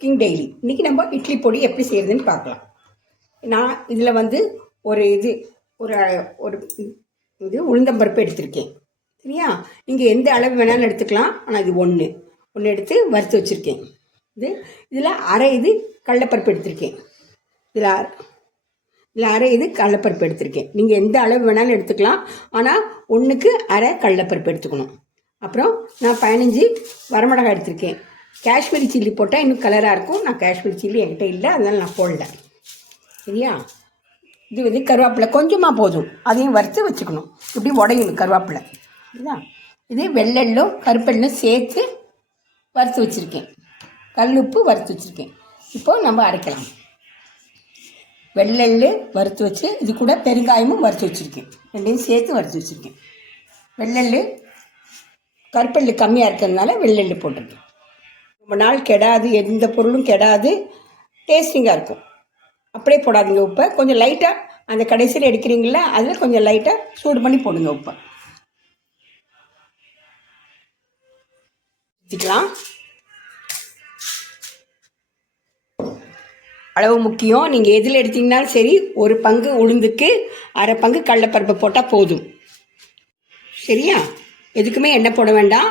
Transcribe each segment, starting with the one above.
Cooking daily. இன்றைக்கி நம்ம இட்லி பொடி எப்படி செய்கிறதுன்னு பார்க்கலாம். நான் இதில் ஒரு ஒரு ஒரு இது உளுந்தம்பருப்பு எடுத்திருக்கேன். சரியா? நீங்கள் எந்த அளவு வேணாலும் எடுத்துக்கலாம். ஆனால் இது ஒன்று எடுத்து வறுத்து வச்சுருக்கேன். இதில் அரை இது கடலைப்பருப்பு எடுத்திருக்கேன். இதில் அரை இது கடலைப்பருப்பு எடுத்திருக்கேன். நீங்கள் எந்த அளவு வேணாலும் எடுத்துக்கலாம். ஆனால் ஒன்றுக்கு அரை கடலைப்பருப்பு எடுத்துக்கணும். அப்புறம் நான் 15 வரமிளகாய் எடுத்திருக்கேன். காஷ்மீரி சில்லி போட்டால் இன்னும் கலராக இருக்கும். நான் காஷ்மீரி சில்லி என்கிட்ட இல்லை, அதனால் நான் போடல. சரியா? இது கருவேப்பிலை கொஞ்சமாக போதும், அதையும் வறுத்து வச்சுக்கணும். இப்படி உடையணும் கருவேப்பிலை. சரியா? இது வெள்ளெள்ளும் கருப்பெள்ளும் சேர்த்து வறுத்து வச்சுருக்கேன். கல்லுப்பு வறுத்து வச்சுருக்கேன். இப்போது நம்ம அரைக்கலாம். வெள்ளெள்ளு வறுத்து வச்சு இது கூட பெருங்காயமும் வறுத்து வச்சுருக்கேன். ரெண்டையும் சேர்த்து வறுத்து வச்சுருக்கேன். வெள்ளெள்ளு கருப்பெள்ளு கம்மியாக இருக்கிறதுனால வெள்ளெள்ளு போட்டிருக்கேன். ரொம்ப நாள் கெடாது, எந்த பொருளும் கெடாது, டேஸ்டிங்காக இருக்கும். அப்படியே போடாதீங்க உப்பை. கொஞ்சம் லைட்டாக அந்த கடைசியில் எடுக்கிறீங்களா, அதில் கொஞ்சம் லைட்டாக சூடு பண்ணி போடுங்க உப்பை. ஊற்றிக்கலாம். அளவு முக்கியம். நீங்கள் எதில் எடுத்தீங்கன்னாலும் சரி, ஒரு பங்கு உளுந்துக்கு அரை பங்கு கடலைப்பருப்பு போட்டால் போதும். சரியா? எதுக்குமே எண்ணெய் போட வேண்டாம்.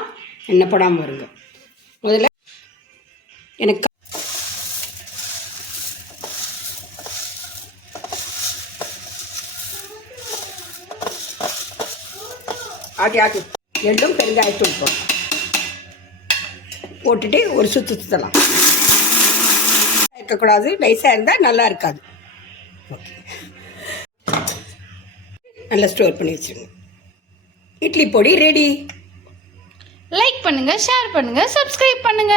எண்ணெய் போடாமல் வருங்க. முதல்ல எனக்கு ஆட்டி எள்ளும் பெருங்காயத்தூள் போட்டுட்டு ஒரு சுற்றலாம். இருக்கக்கூடாது, நைஸாக இருந்தால் நல்லா இருக்காது. ஓகே, நல்லா ஸ்டோர் பண்ணி வச்சுருங்க. இட்லி பொடி ரெடி. லைக் பண்ணுங்க, ஷேர் பண்ணுங்க, சப்ஸ்கிரைப் பண்ணுங்க.